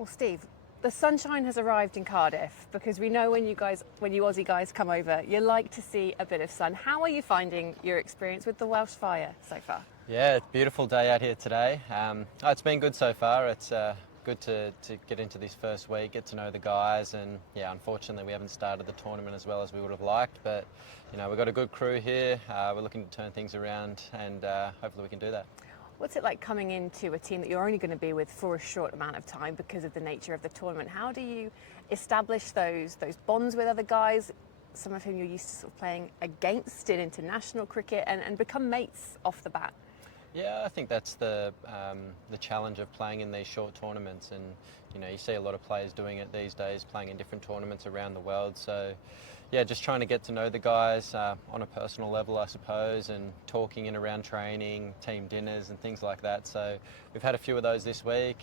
Well, Steve, the sunshine has arrived in Cardiff because we know when you Aussie guys come over, you like to see a bit of sun. How are you finding your experience with the Welsh Fire so far? Yeah, it's a beautiful day out here today. It's been good so far. It's good to get into this first week, get to know the guys, and yeah, unfortunately we haven't started the tournament as well as we would have liked, but you know, we've got a good crew here. We're looking to turn things around, and hopefully we can do that. What's it like coming into a team that you're only going to be with for a short amount of time because of the nature of the tournament? How do you establish those bonds with other guys, some of whom you're used to sort of playing against in international cricket, and become mates off the bat? Yeah, I think that's the challenge of playing in these short tournaments, and you know, you see a lot of players doing it these days, playing in different tournaments around the world. So yeah, just trying to get to know the guys on a personal level, I suppose, and talking in around training, team dinners and things like that. So we've had a few of those this week.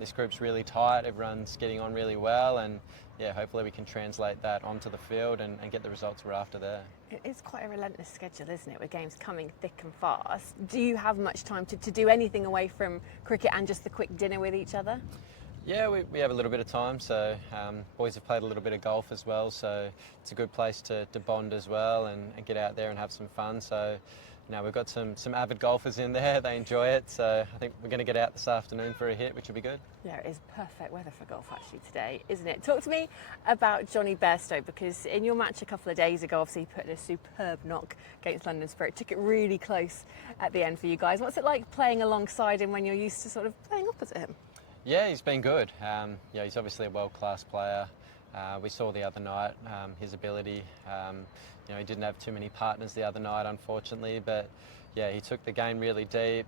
This group's really tight, everyone's getting on really well, and yeah, hopefully we can translate that onto the field and get the results we're after there. It is quite a relentless schedule, isn't it, with games coming thick and fast. Do you have much time to do anything away from cricket and just the quick dinner with each other? Yeah, we have a little bit of time, so boys have played a little bit of golf as well, so it's a good place to bond as well and get out there and have some fun. So you know, we've got some avid golfers in there, they enjoy it, so I think we're going to get out this afternoon for a hit, which will be good. Yeah, it is perfect weather for golf actually today, isn't it? Talk to me about Johnny Bairstow, because in your match a couple of days ago, obviously he put in a superb knock against London Spirit, took it really close at the end for you guys. What's it like playing alongside him when you're used to sort of playing opposite him? Yeah, he's been good. Yeah, he's obviously a world-class player. We saw the other night his ability. You know, he didn't have too many partners the other night, unfortunately, but yeah, he took the game really deep.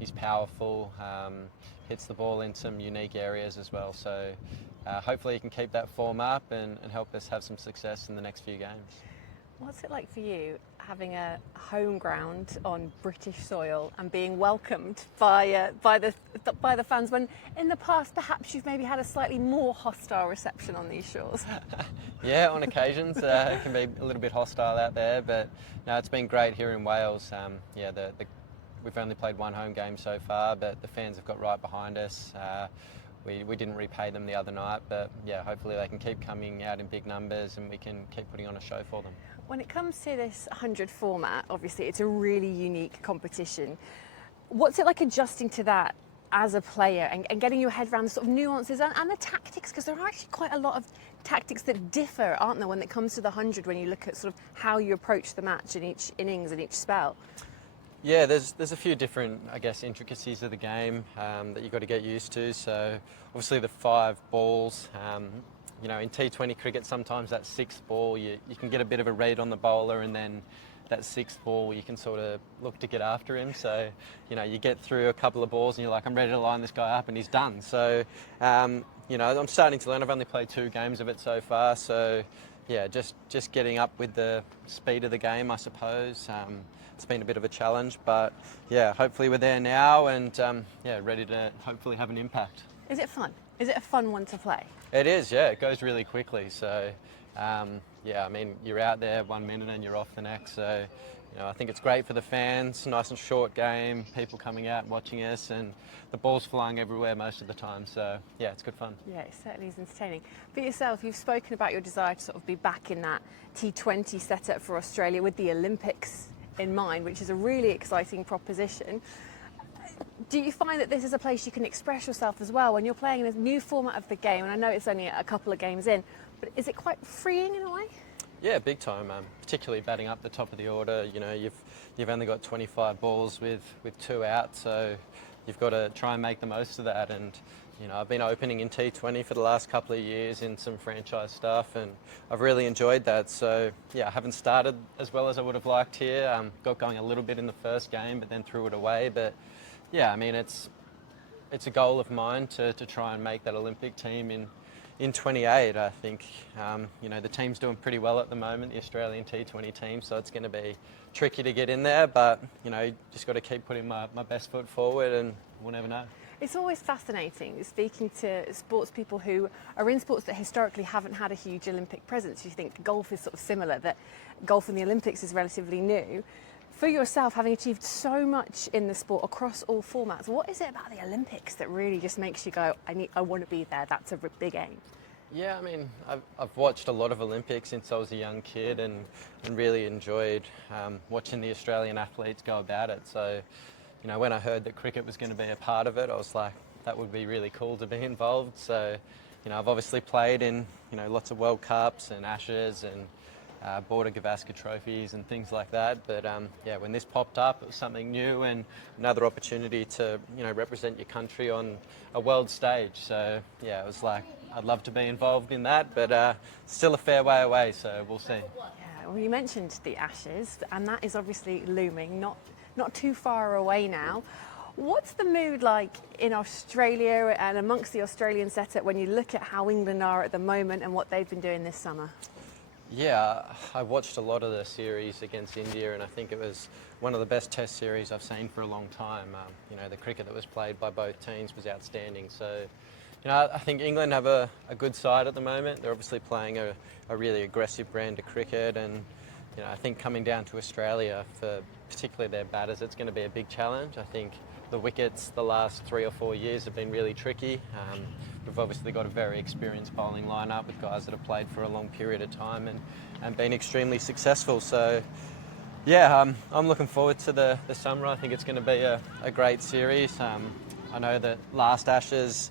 He's powerful, hits the ball in some unique areas as well. So hopefully he can keep that form up and help us have some success in the next few games. What's it like for you having a home ground on British soil and being welcomed by the fans when in the past perhaps you've maybe had a slightly more hostile reception on these shores? Yeah, on occasions it can be a little bit hostile out there, but no, it's been great here in Wales. Yeah, we've only played one home game so far, but the fans have got right behind us. We didn't repay them the other night, but yeah, hopefully they can keep coming out in big numbers and we can keep putting on a show for them. When it comes to this 100 format, obviously it's a really unique competition. What's it like adjusting to that as a player and getting your head around the sort of nuances and the tactics? Because there are actually quite a lot of tactics that differ, aren't there, when it comes to the 100, when you look at sort of how you approach the match in each innings and each spell? Yeah, there's a few different, I guess, intricacies of the game that you've got to get used to. So obviously the 5 balls, you know, in T20 cricket sometimes that 6th ball you can get a bit of a read on the bowler, and then that 6th ball you can sort of look to get after him. So you know, you get through a couple of balls and you're like, I'm ready to line this guy up, and he's done. So you know, I'm starting to learn. I've only played 2 games of it so far, so yeah, just getting up with the speed of the game, I suppose. It's been a bit of a challenge, but yeah, hopefully we're there now, and yeah, ready to hopefully have an impact. Is it fun? Is it a fun one to play? It is, yeah. It goes really quickly. So yeah, I mean, you're out there 1 minute and you're off the next. So you know, I think it's great for the fans. Nice and short game. People coming out and watching us, and the ball's flying everywhere most of the time. So yeah, it's good fun. Yeah, it certainly is entertaining. For yourself, you've spoken about your desire to sort of be back in that T20 setup for Australia with the Olympics in mind, which is a really exciting proposition. Do you find that this is a place you can express yourself as well when you're playing in this new format of the game? And I know it's only a couple of games in, but is it quite freeing in a way? Yeah, big time. Particularly batting up the top of the order. You know, you've only got 25 balls with 2 out, so you've got to try and make the most of that. And you know, I've been opening in T20 for the last couple of years in some franchise stuff, and I've really enjoyed that. So yeah, I haven't started as well as I would have liked here. Got going a little bit in the first game, but then threw it away. But yeah, I mean, it's a goal of mine to try and make that Olympic team in 28. I think you know, the team's doing pretty well at the moment, the Australian T20 team, so it's going to be tricky to get in there, but you know, just got to keep putting my best foot forward, and we'll never know. It's always fascinating speaking to sports people who are in sports that historically haven't had a huge Olympic presence. You think golf is sort of similar, that golf in the Olympics is relatively new. For yourself, having achieved so much in the sport across all formats, what is it about the Olympics that really just makes you go, I want to be there, that's a big aim? Yeah, I mean, I've watched a lot of Olympics since I was a young kid and really enjoyed watching the Australian athletes go about it. So, you know, when I heard that cricket was going to be a part of it, I was like, that would be really cool to be involved. So, you know, I've obviously played in, you know, lots of World Cups and Ashes and Border Gavaskar trophies and things like that. But yeah, when this popped up, it was something new and another opportunity to, you know, represent your country on a world stage. So yeah, it was like, I'd love to be involved in that, but still a fair way away, so we'll see. Yeah, well, you mentioned the Ashes, and that is obviously looming, not too far away now. What's the mood like in Australia and amongst the Australian setup when you look at how England are at the moment and what they've been doing this summer? Yeah, I watched a lot of the series against India, and I think it was one of the best test series I've seen for a long time. You know, the cricket that was played by both teams was outstanding. So, you know, I think England have a good side at the moment. They're obviously playing a really aggressive brand of cricket, and, you know, I think coming down to Australia for particularly their batters, it's going to be a big challenge. I think the wickets the last 3 or 4 years have been really tricky. We've obviously got a very experienced bowling lineup with guys that have played for a long period of time and been extremely successful. So, yeah, I'm looking forward to the summer. I think it's going to be a great series. I know that last Ashes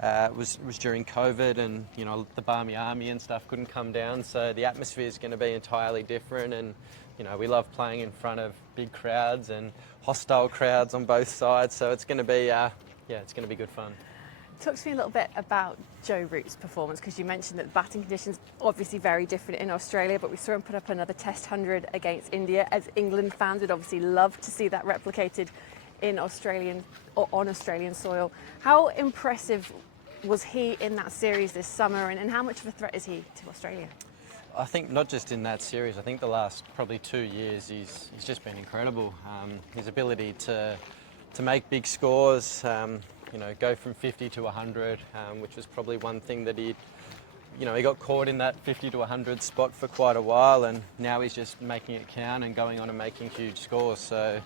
was during COVID, and, you know, the Barmy Army and stuff couldn't come down, so the atmosphere is going to be entirely different. And, you know, we love playing in front of big crowds and hostile crowds on both sides, so it's going to be it's going to be good fun. Talk to me a little bit about Joe Root's performance, because you mentioned that the batting conditions obviously very different in Australia, but we saw him put up another Test 100 against India. As England fans would obviously love to see that replicated in Australian or on Australian soil. How impressive was he in that series this summer, and how much of a threat is he to Australia? I think not just in that series. I think the last probably 2 years he's just been incredible. His ability to make big scores, you know, go from 50 to 100, which was probably one thing that he got caught in that 50 to 100 spot for quite a while, and now he's just making it count and going on and making huge scores. So,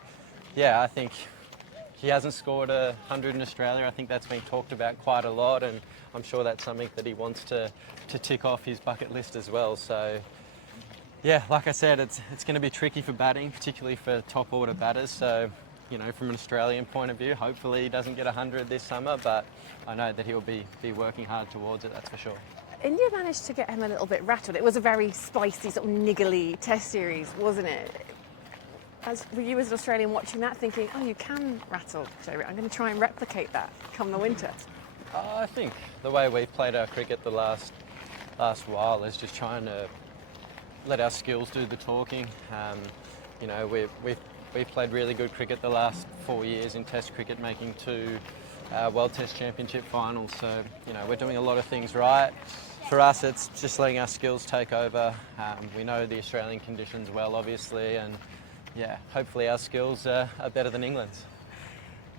yeah, I think he hasn't scored 100 in Australia. I think that's been talked about quite a lot, and I'm sure that's something that he wants to tick off his bucket list as well. So, yeah, like I said, it's going to be tricky for batting, particularly for top order batters. So, you know, from an Australian point of view, hopefully he doesn't get 100 this summer, but I know that he'll be working hard towards it, that's for sure. India managed to get him a little bit rattled. It was a very spicy, sort of niggly Test series, wasn't it? Were you as an Australian watching that thinking, oh, you can rattle Joe Root, I'm going to try and replicate that come the winter? I think the way we've played our cricket the last while is just trying to let our skills do the talking. You know, we've played really good cricket the last 4 years in Test cricket, making 2 World Test Championship finals. So, you know, we're doing a lot of things right. For us, it's just letting our skills take over. We know the Australian conditions well, obviously, and yeah, hopefully our skills are better than England's.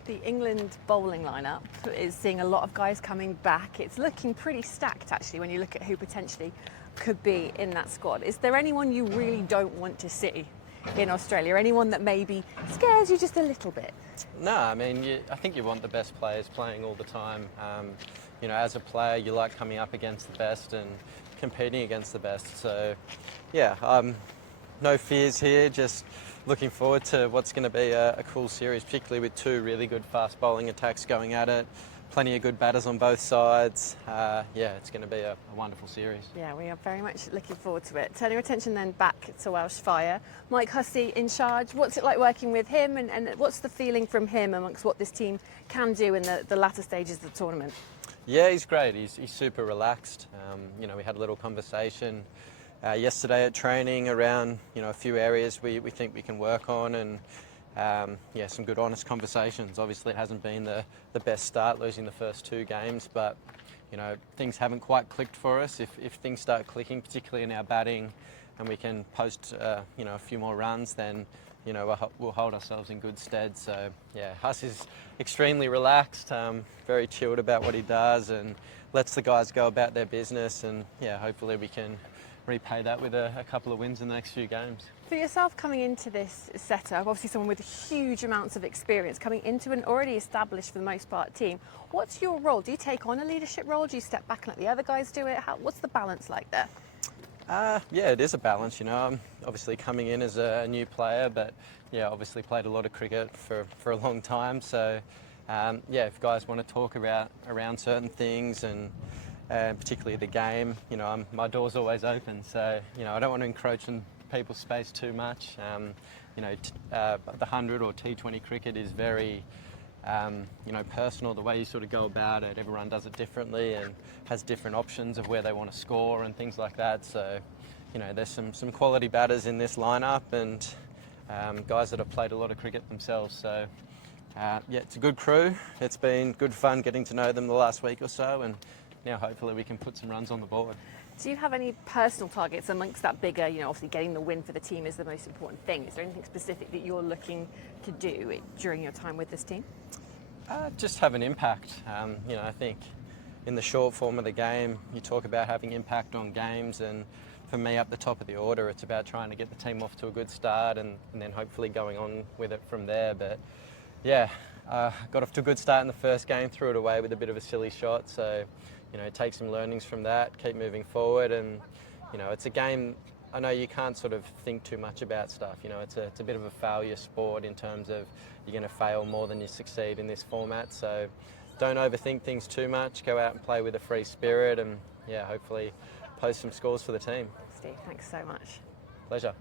The England bowling lineup is seeing a lot of guys coming back. It's looking pretty stacked, actually, when you look at who potentially could be in that squad. Is there anyone you really don't want to see in Australia? Anyone that maybe scares you just a little bit? No, I mean, I think you want the best players playing all the time. You know, as a player, you like coming up against the best and competing against the best. So, yeah, no fears here, just looking forward to what's going to be a cool series, particularly with 2 really good fast bowling attacks going at it, plenty of good batters on both sides. Yeah, it's going to be a wonderful series. Yeah, we are very much looking forward to it. Turning our attention then back to Welsh Fire. Mike Hussey in charge. What's it like working with him, and what's the feeling from him amongst what this team can do in the latter stages of the tournament? Yeah, he's great. He's super relaxed. You know, we had a little conversation yesterday at training around, you know, a few areas we think we can work on, and yeah, some good honest conversations. Obviously it hasn't been the best start, losing the first 2 games, but, you know, things haven't quite clicked for us. If things start clicking, particularly in our batting, and we can post you know, a few more runs, then, you know, we'll hold ourselves in good stead. So yeah, Huss is extremely relaxed, very chilled about what he does, and lets the guys go about their business, and yeah, hopefully we can repay that with a couple of wins in the next few games. For yourself coming into this setup, obviously someone with huge amounts of experience, coming into an already established, for the most part, team, what's your role? Do you take on a leadership role? Do you step back and let the other guys do it? What's the balance like there? Yeah, it is a balance, you know. I'm obviously coming in as a new player, but yeah, obviously played a lot of cricket for a long time. So yeah, if guys want to talk around certain things and particularly the game, you know, my door's always open. So you know, I don't want to encroach on people's space too much. You know, the 100 or T20 cricket is very you know, personal, the way you sort of go about it. Everyone does it differently and has different options of where they want to score and things like that. So, you know, there's some quality batters in this lineup and guys that have played a lot of cricket themselves. So, yeah, it's a good crew. It's been good fun getting to know them the last week or so, and now hopefully we can put some runs on the board. Do you have any personal targets amongst that bigger, you know, obviously getting the win for the team is the most important thing. Is there anything specific that you're looking to do during your time with this team? Just have an impact. You know, I think in the short form of the game, you talk about having impact on games, and for me, up the top of the order, it's about trying to get the team off to a good start and then hopefully going on with it from there. But yeah, got off to a good start in the first game, threw it away with a bit of a silly shot. So, you know, take some learnings from that, keep moving forward, and you know, it's a game. I know you can't sort of think too much about stuff. You know, it's a bit of a failure sport in terms of you're going to fail more than you succeed in this format. So don't overthink things too much. Go out and play with a free spirit, and yeah, hopefully post some scores for the team. Steve, thanks so much. Pleasure.